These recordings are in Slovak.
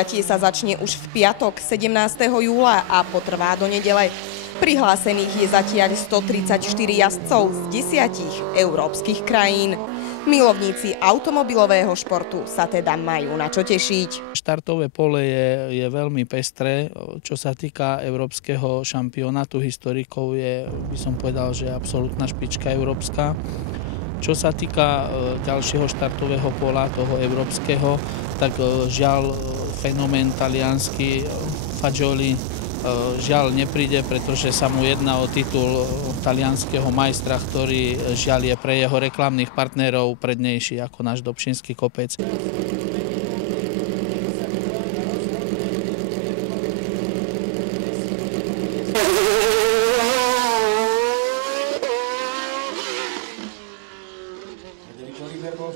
Podujatie sa začne už v piatok 17. júla a potrvá do nedele. Prihlásených je zatiaľ 134 jazdcov z 10 európskych krajín. Milovníci automobilového športu sa teda majú na čo tešiť. Štartové pole je veľmi pestré. Čo sa týka európskeho šampionátu, historikov je, by som povedal, že absolútna špička európska. Čo sa týka ďalšieho štartového pola, toho európskeho, tak žiaľ fenomén taliansky Fagioli žiaľ nepríde, pretože sa mu jedná o titul talianskeho majstra, ktorý žiaľ je pre jeho reklamných partnerov prednejší ako náš Dobšinský kopec.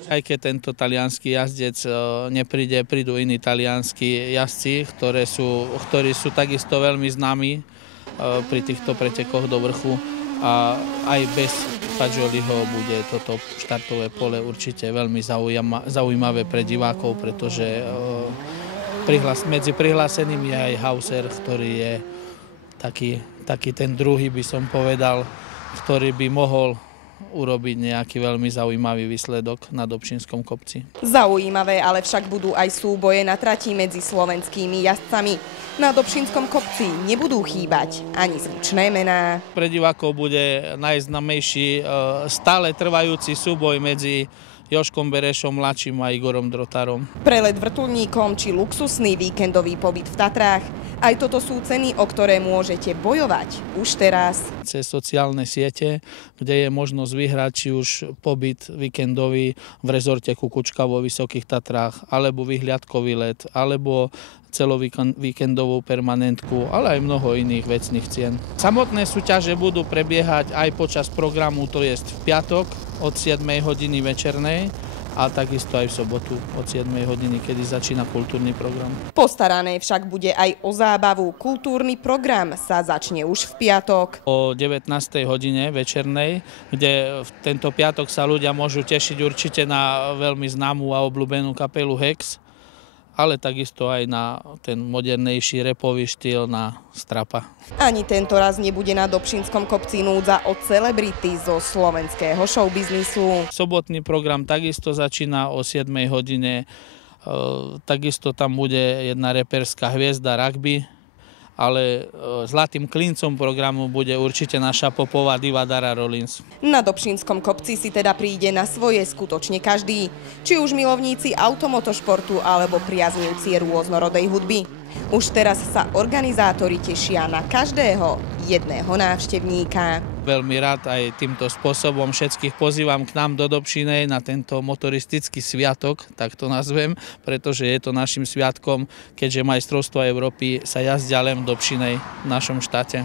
Aj keď tento taliansky jazdec nepríde, prídu iní talianskí jazdci, ktorí sú takisto veľmi známi pri týchto pretekoch do vrchu. A aj bez Fagioliho bude toto štartové pole určite veľmi zaujímavé pre divákov, pretože medzi prihlásenými je aj Hauser, ktorý je taký ten druhý, by som povedal, ktorý by mohol urobiť nejaký veľmi zaujímavý výsledok na Dobšinskom kopci. Zaujímavé ale však budú aj súboje na trati medzi slovenskými jazdcami. Na Dobšinskom kopci nebudú chýbať ani zvučné mená. Pre divákov bude najznámejší stále trvajúci súboj medzi Jožkom Berešom mladším a Igorom Drotárom. Prelet vrtuľníkom či luxusný víkendový pobyt v Tatrách. Aj toto sú ceny, o ktoré môžete bojovať už teraz. Cez sociálne siete, kde je možnosť vyhrať či už pobyt víkendový v rezorte Kukučka vo Vysokých Tatrách, alebo vyhliadkový let, alebo celovíkendovú permanentku, ale aj mnoho iných vecných cien. Samotné súťaže budú prebiehať aj počas programu, to je v piatok od 7 hodiny večernej a takisto aj v sobotu od 7 hodiny, kedy začína kultúrny program. Postarané však bude aj o zábavu. Kultúrny program sa začne už v piatok. O 19 hodine večernej, kde v tento piatok sa ľudia môžu tešiť určite na veľmi známú a obľúbenú kapelu Hex, ale takisto aj na ten modernejší rapový štýl na Strapa. Ani tento raz nebude na Dobšinskom kopci núdza o celebrity zo slovenského showbiznisu. Sobotný program takisto začína o 7 hodine. Takisto tam bude jedna reperská hviezda rugby, ale zlatým klincom programu bude určite naša popová diva Dara Rollins. Na Dobšinskom kopci si teda príde na svoje skutočne každý, či už milovníci automotošportu alebo priaznivci rôznorodej hudby. Už teraz sa organizátori tešia na každého jedného návštevníka. Veľmi rád aj týmto spôsobom všetkých pozývam k nám do Dobšinej na tento motoristický sviatok, tak to nazvem, pretože je to našim sviatkom, keďže majstrovstvá Európy sa jazdia len v Dobšinej v našom štáte.